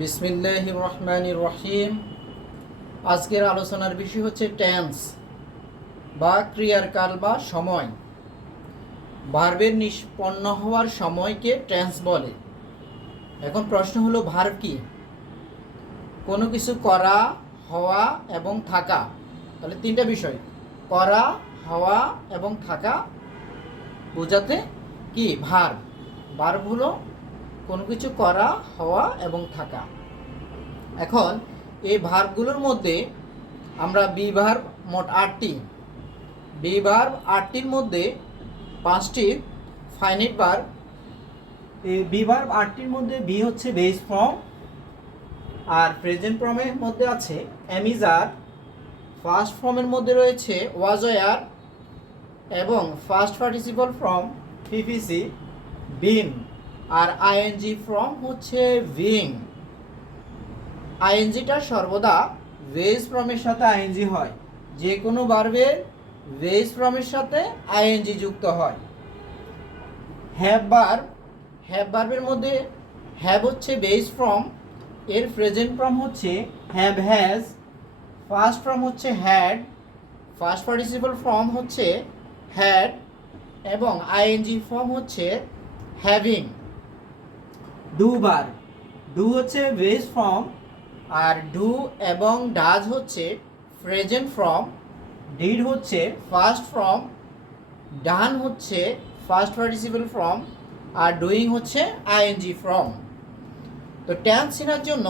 বিসমিল্লাহির রহমানির রহিম। আজকের আলোচনার বিষয় হচ্ছে টেন্স বা ক্রিয়ার কাল বা সময়। ভার্বের নিষ্পন্ন হওয়ার সময়কে টেন্স বলে। এখন প্রশ্ন হলো ভার্ব কি? কোনো কিছু করা, হওয়া এবং থাকা। তাহলে তিনটা বিষয়, করা, হওয়া এবং থাকা বোঝাতে কি ভার্ব। ভার্ব হলো কোনো কিছু করা, হওয়া এবং থাকা। এখন এই ভার্বগুলোর মধ্যে আমরা বি ভার্ব মোট 8টি, বি ভার্ব 8টির মধ্যে 5টি ফাইনাইট ভার্ব। এই বি ভার্ব 8টির মধ্যে বি হচ্ছে বেস ফর্ম, আর প্রেজেন্ট ফর্মের মধ্যে আছে এম ইজ আর, ফার্স্ট ফর্মের মধ্যে রয়েছে ওয়াজ ওয়ার এবং ফার্স্ট পার্টিসিপল ফর্ম পিপিসি বিন, আর আইএনজি ফর্ম হচ্ছে বিং। আইএনজিটা সর্বদা বেস ফর্মের সাথে আইএনজি হয়, যে কোনো ভার্বের বেস ফর্মের সাথে আইএনজি যুক্ত হয়। হ্যাভ ভার্ব, হ্যাভ ভার্বের মধ্যে হ্যাভ হচ্ছে বেস ফর্ম, এর প্রেজেন্ট ফর্ম হচ্ছে হ্যাভ হ্যাজ, ফার্স্ট ফর্ম হচ্ছে হ্যাড, ফার্স্ট পার্টিসিপল ফর্ম হচ্ছে হ্যাড এবং আইএনজি ফর্ম হচ্ছে হ্যাভিং। ডু ভার্ব, ডু হচ্ছে বেস ফর্ম, আর ডু এবং ডাজ হচ্ছে প্রেজেন্ট ফর্ম, ডিড হচ্ছে ফার্স্ট ফর্ম, ডান হচ্ছে first participle form, are doing হচ্ছে আইএনজি ফর্ম। তো টেন্স চেনার জন্য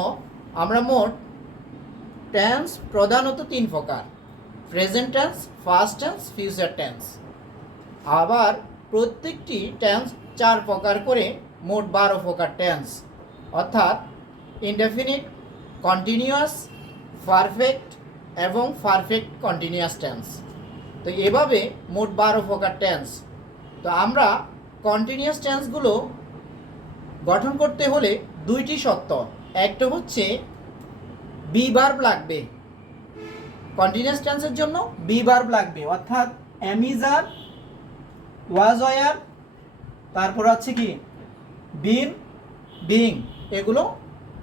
আমরা মোট টেন্স প্রধানত 3 প্রকার: present tense, first tense, future tense. আবার প্রত্যেকটি টেন্স 4 প্রকার করে মোট 12 প্রকার টেন্স, অর্থাৎ ইনডেফিনিট, কন্টিনিউয়াস, পারফেক্ট এবং পারফেক্ট কন্টিনিউয়াস টেন্স। তো এভাবে মোট 12 প্রকার টেন্স। তো আমরা কন্টিনিউয়াস টেন্সগুলো গঠন করতে হলে 2টি শর্ত। একটা হচ্ছে বি ভার্ব লাগবে, কন্টিনিউয়াস টেন্সের জন্য বি ভার্ব লাগবে, অর্থাৎ am is are, was were, তারপর আছে কি বিন, বিং, এগুলো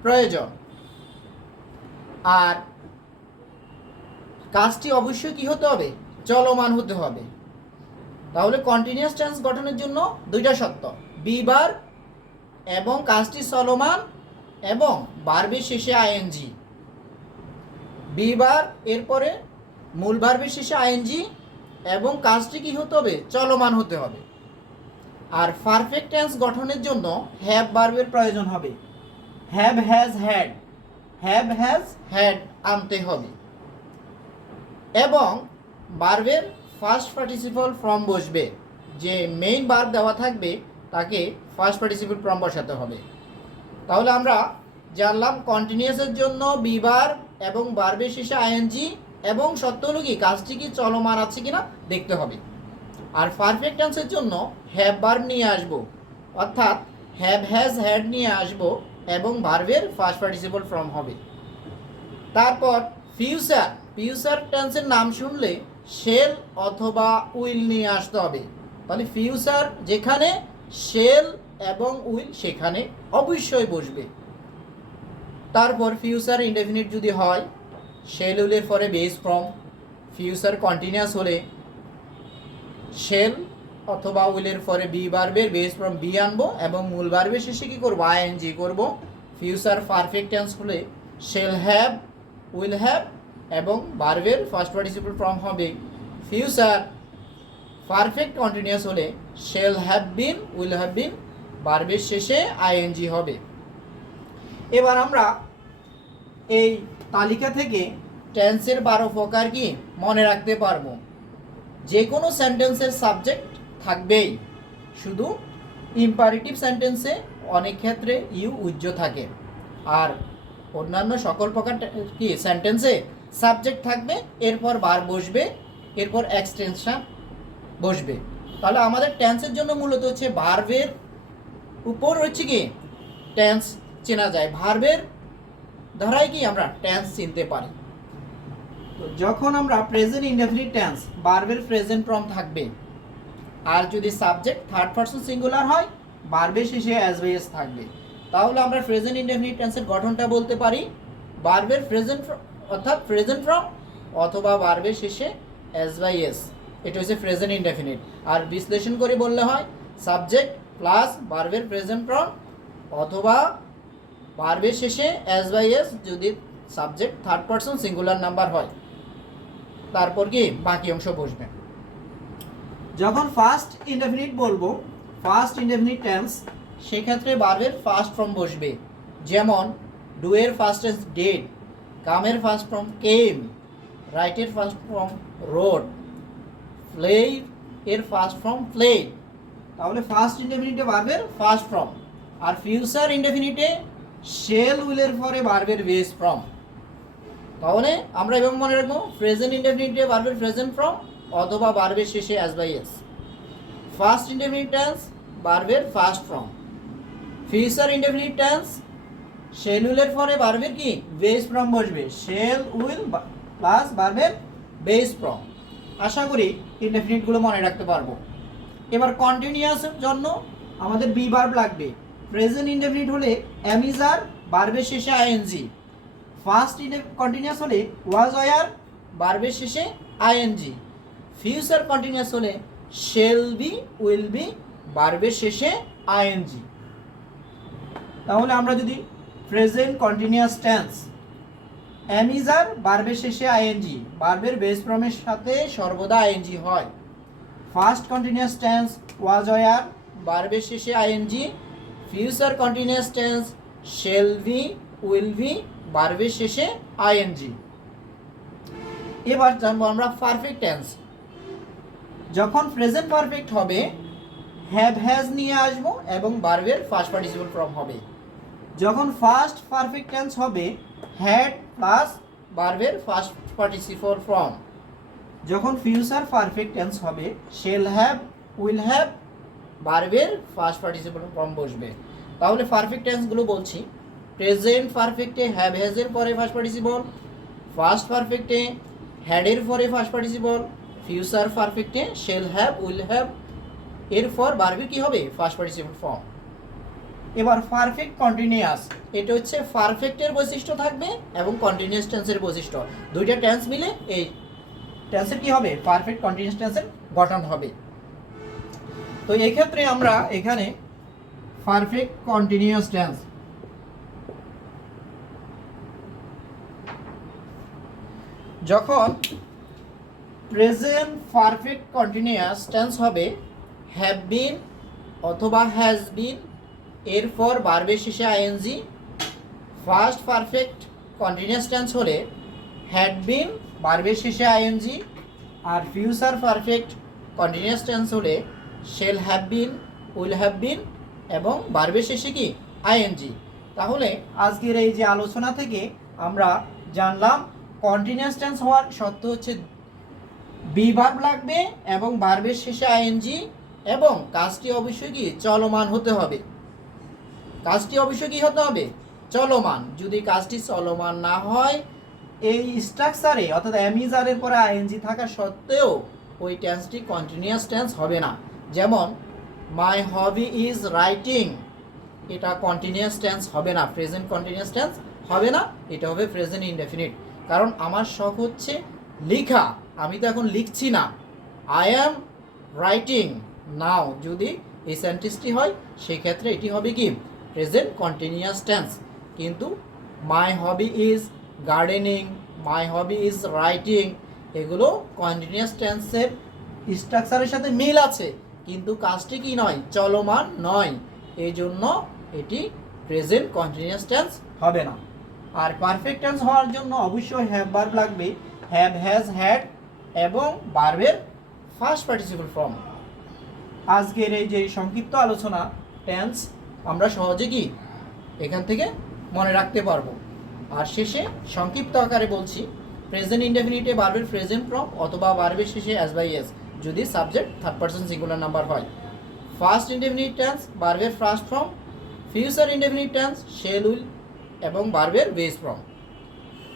প্রয়োজন। আর কাজটি অবশ্যই কি হতে হবে? চলমান হতে হবে। তাহলে কন্টিনিউয়াস টেন্স গঠনের জন্য 2টা শর্ত, বি ভার্ব এবং কাজটি চলমান এবং ভার্বের শেষে আইএনজি। বি ভার্ব এরপরে মূল ভার্বের শেষে আইএনজি এবং কাজটি কি হতে হবে? চলমান হতে হবে। আর পারফেক্ট টেন্স গঠনের জন্য হ্যাভ ভার্বের প্রয়োজন হবে। Have has had, have has had আনতে হবে এবং ভার্বের ফার্স্ট পার্টিসিপল ফর্ম বসবে। যে মেইন ভার্ব দেওয়া থাকবে তাকে ফার্স্ট পার্টিসিপল ফর্ম বসাতে হবে। তাহলে আমরা জানলাম কন্টিনিউয়াসের জন্য বি ভার্ব এবং ভার্বের শেষে আইএনজি এবং শর্ত হলো কি কাজটি কি চলমান আছে কিনা দেখতে হবে। আর পারফেক্ট টেন্সের জন্য হ্যাভ ভার্ব নিয়ে আসব, অর্থাৎ হ্যাভ হ্যাজ হ্যাড নিয়ে আসব এবং ভার্বের ফার্স্ট পার্টিসিপল ফর্ম হবে। তারপর ফিউচার, ফিউচার টেন্সের নাম শুনলে শেল অথবা উইল নিয়ে আসতে হবে। তাহলে ফিউচার যেখানে শেল এবং উইল সেখানে অবশ্যই বসবে। তারপর ফিউচার ইনডেফিনিট যদি হয় শেল উইলের পরে বেস ফর্ম, ফিউচার কন্টিনিউয়াস হলে শেল অথবা উইলের পরে বি ভার্বের বেস ফর্ম বি আনবো এবং মূল ভার্বের শেষে কি করব? আইএনজি করব। ফিউচার পারফেক্ট টেন্স হলে শেল হ্যাভ, উইল হ্যাভ এবং ভার্বের ফার্স্ট পার্টিসিপল ফর্ম হবে। ফিউচার পারফেক্ট কন্টিনিউয়াস হলে shall have been, will have বিন, ভার্বের শেষে আইএনজি হবে। এবার আমরা এই তালিকা থেকে টেন্সের 12 প্রকার কি মনে রাখতে পারবো। যে কোনো সেন্টেন্সের সাবজেক্ট থাকবেই, শুধু ইম্পারেটিভ সেন্টেন্সে অনেক ক্ষেত্রে ইউ উজ্জ্ব থাকে, আর অন্যান্য সকল প্রকার কি সেন্টেন্সে সাবজেক্ট থাকবে, এরপর ভার্ব বসবে, এরপর এক্সটেনশন বসবে। তাহলে আমাদের টেন্সের জন্য মূলত হচ্ছে ভার্বের উপর হচ্ছে কি টেন্স চেনা যায়, ভার্বের দ্বারাই কি আমরা টেন্স চিনতে পারি। তো যখন আমরা প্রেজেন্ট ইনডেফিনিট টেন্স, ভার্বের প্রেজেন্ট ফর্ম থাকবে, আর যদি সাবজেক্ট থার্ড পারসন সিঙ্গুলার হয় ভার্বের শেষে অ্যাজ ওয়েস থাকবে। তাহলে আমরা প্রেজেন্ট ইনডেফিনিট টেন্সের গঠনটা বলতে পারি ভার্বের প্রেজেন্ট অর্থাৎ প্রেজেন্ট ফর্ম অথবা ভার্বের শেষে এস বাই এস, এটা হচ্ছে প্রেজেন্ট ইনডেফিনিট। আর বিশ্লেষণ করে বললে হয় সাবজেক্ট প্লাস ভার্বের প্রেজেন্ট ফর্ম অথবা ভার্বের শেষে এস বাই এস যদি subject third person singular number হয়, তারপর কি বাকি অংশ বসবে। যখন ফার্স্ট ইনডেফিনিট বলবো, ফার্স্ট ইনডেফিনিট টেন্স, সেক্ষেত্রে ভার্বের ফার্স্ট ফর্ম বসবে। যেমন ডু এর ফার্স্ট টেন্স ডেড, কামের ফার্স্ট ফর্ম কেম, রাইটের ফার্স্ট ফর্ম রোড, প্লে এর ফার্স্ট ফর্ম প্লেড। তাহলে ফার্স্ট ইনডেফিনিটে ভার্বের ফার্স্ট ফর্ম। আর ফিউচার ইনডেফিনিটে শেল উইলের পরে ভার্বের বেস ফর্ম। তাহলে আমরা এবং মনে রাখবো প্রেজেন্ট ইনডেফিনিটে ভার্বের প্রেজেন্ট ফর্ম অথবা ভার্বের শেষে S by S. Past indefinite tense ভার্বের first form. Future indefinite tense shall উইলের পরে ভার্বের কি বেস ফর্ম বসবে, শেল উইল প্লাস ভার্বের বেস ফর্ম। আশা করি ইনডেফিনিটগুলো মনে রাখতে পারবো। এবার কন্টিনিউয়াসের জন্য আমাদের বি ভার্ব লাগবে। প্রেজেন্ট ইনডেফিনিট হলে এম ইজ আর, ভার্বের শেষে আইএনজি। ফার্স্ট কন্টিনিউয়াস হলে ওয়াজ ওয়ার, ভার্বের শেষে আইএনজি। ফিউচার কন্টিনিউয়াস হলে শেল বি, উইল বি, ভার্বের শেষে আইএনজি। তাহলে আমরা যদি present continuous tense am is are, ভার্বের শেষে আইএনজি, ভার্বের বেস ফর্মের সাথে সর্বদা আইএনজি হয়। First continuous tense was were, ভার্বের শেষে ING. Future continuous tense shall be, will be, ভার্বের শেষে আইএনজি। এবার জানবো আমরা পারফেক্ট টেন্স। যখন প্রেজেন্ট পারফেক্ট হবে হ্যাভ হ্যাজ নিয়ে আসবো এবং ভার্বের ফার্স্ট পার্টিসিপল ফর্ম হবে। যখন ফার্স্ট পারফেক্ট টেন্স হবে হ্যাড প্লাস ভার্বের ফার্স্ট পার্টিসিপল ফর্ম। যখন ফিউচার পারফেক্ট টেন্স হবে শেল হ্যাভ, উইল হ্যাভ, ভার্বের ফার্স্ট পার্টিসিপল ফর্ম বসবে। তাহলে পারফেক্ট টেন্সগুলো বলছি। প্রেজেন্ট পারফেক্টে হ্যাভ হ্যাজের পরে ফার্স্ট পার্টিসিপল, ফার্স্ট পারফেক্টে হ্যাডের পরে ফার্স্ট পার্টিসিপল, ফিউচার পারফেক্টে শেল হ্যাভ, উইল হ্যাভ, এরপর ভার্বের কি হবে ফার্স্ট পার্টিসিপল ফর্ম। এবার পারফেক্ট কন্টিনিউয়াস, এটা হচ্ছে পারফেক্টের বৈশিষ্ট্য থাকবে এবং কন্টিনিউয়াস টেন্সের বৈশিষ্ট্য, দুইটা টেন্স মিলে এই টেন্সের কি হবে পারফেক্ট কন্টিনিউয়াস টেন্সের গঠন হবে। তো এই ক্ষেত্রে আমরা এখানে পারফেক্ট কন্টিনিউয়াস টেন্স, যখন প্রেজেন্ট পারফেক্ট কন্টিনিউয়াস টেন্স হবে হ্যাভ বিন অথবা হ্যাজ বিন, এরপর ভার্বের শেষে ING. First perfect continuous tense হলে হ্যাড বিন, ভার্বের শেষে আইএনজি। আর ফিউচার পারফেক্ট কন্টিনিউয়াস টেন্স হলে shall have been, will have been এবং ভার্বের শেষে কি আইএনজি। তাহলে আজকের এই যে আলোচনা থেকে আমরা জানলাম কন্টিনিউয়াস টেন্স হওয়ার শর্ত হচ্ছে বি ভার্ব লাগবে এবং ভার্বের শেষে আইএনজি এবং কাজটি অবশ্যই কি চলমান হতে হবে। কাজটি অবশ্যই কি হতে হবে চলমান। যদি কাজটি চলমান না হয় এই স্ট্রাকচারে অর্থাৎ এমিজারের পরে আইএনজি থাকা সত্ত্বেও ওই টেন্সটি কন্টিনিউয়াস টেন্স হবে না। যেমন মাই হবি ইজ রাইটিং, এটা কন্টিনিউয়াস টেন্স হবে না, প্রেজেন্ট কন্টিনিউয়াস টেন্স হবে না, এটা হবে প্রেজেন্ট ইনডেফিনিট। কারণ আমার শখ হচ্ছে লেখা, আমি তো এখন লিখছি না। আই অ্যাম রাইটিং নাও, যদি এই সেন্টেন্সটি হয় সেই ক্ষেত্রে এটি হবে কি প্রেজেন্ট কন্টিনিউয়াস টেন্স। কিন্তু my hobby is gardening, my hobby is writing, এগুলো কন্টিনিউয়াস টেন্সের স্ট্রাকচারের সাথে মিল আছে কিন্তু কাজটি কি নয় চলমান নয়, এই জন্য এটি প্রেজেন্ট কন্টিনিউয়াস টেন্স হবে না। আর পারফেক্ট টেন্স হওয়ার জন্য অবশ্যই হ্যাভ ভার্ব লাগবে, হ্যাভ, হ্যাজ, হ্যাড এবং ভার্বের ফার্স্ট পার্টিসিপল ফর্ম। আজকের এই যে সংক্ষিপ্ত আলোচনা টেন্স আমরা সহজে কি এখান থেকে মনে রাখতে পারবো। আর শেষে সংক্ষিপ্ত আকারে বলছি, প্রেজেন্ট ইনডেফিনিটে ভার্বের প্রেজেন্ট ফর্ম অথবা ভার্বের শেষে এস বাই এস যদি subject third person singular number হয়। ফার্স্ট ইনডেফিনিট টেন্স ভার্বের first form, future indefinite tense shall will এবং ভার্বের বেস ফর্ম।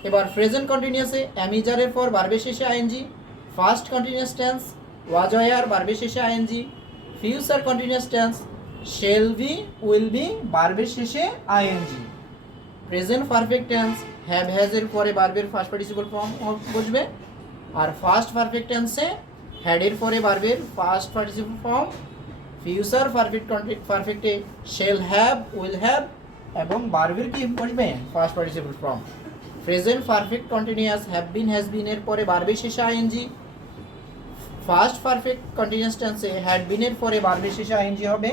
এবার প্রেজেন্ট কন্টিনিউয়াসে অ্যামিজারের পর ভার্বের শেষে ING, first continuous tense was were ভার্বের শেষে ING, future continuous tense shall be, will be, ভার্বের শেষে ING. Present perfect tense have has এর পরে ভার্বের ফার্স্ট পার্টিসিপল ফর্ম বসবে, আর ফার্স্ট পারফেক্ট টেন্সে হ্যাড এর পরে ভার্বের ফার্স্ট পার্টিসিপল ফর্ম, ফিউচার পারফেক্টে শেল হ্যাভ, উইল হ্যাভ এবং ভার্বের কি বসবে past participle form. Present perfect continuous have been, has been এর পরে ভার্বের শেষে আইএনজি। ফার্স্ট পারফেক্ট কন্টিনিউয়াস টেন্সে হ্যাড বিন এর পরে ভার্বের শেষে আইএনজি হবে,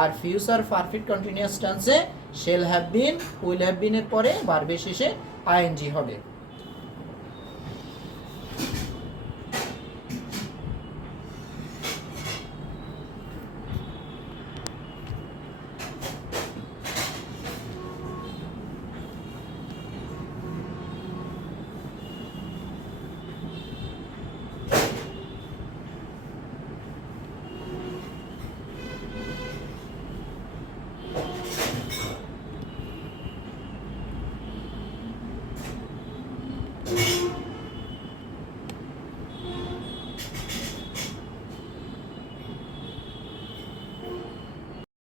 আর ফিউচার পারফেক্ট কন্টিনিউয়াস টেন্সে shall have been, will have been এর পরে ভার্বের শেষে আইএনজি হবে।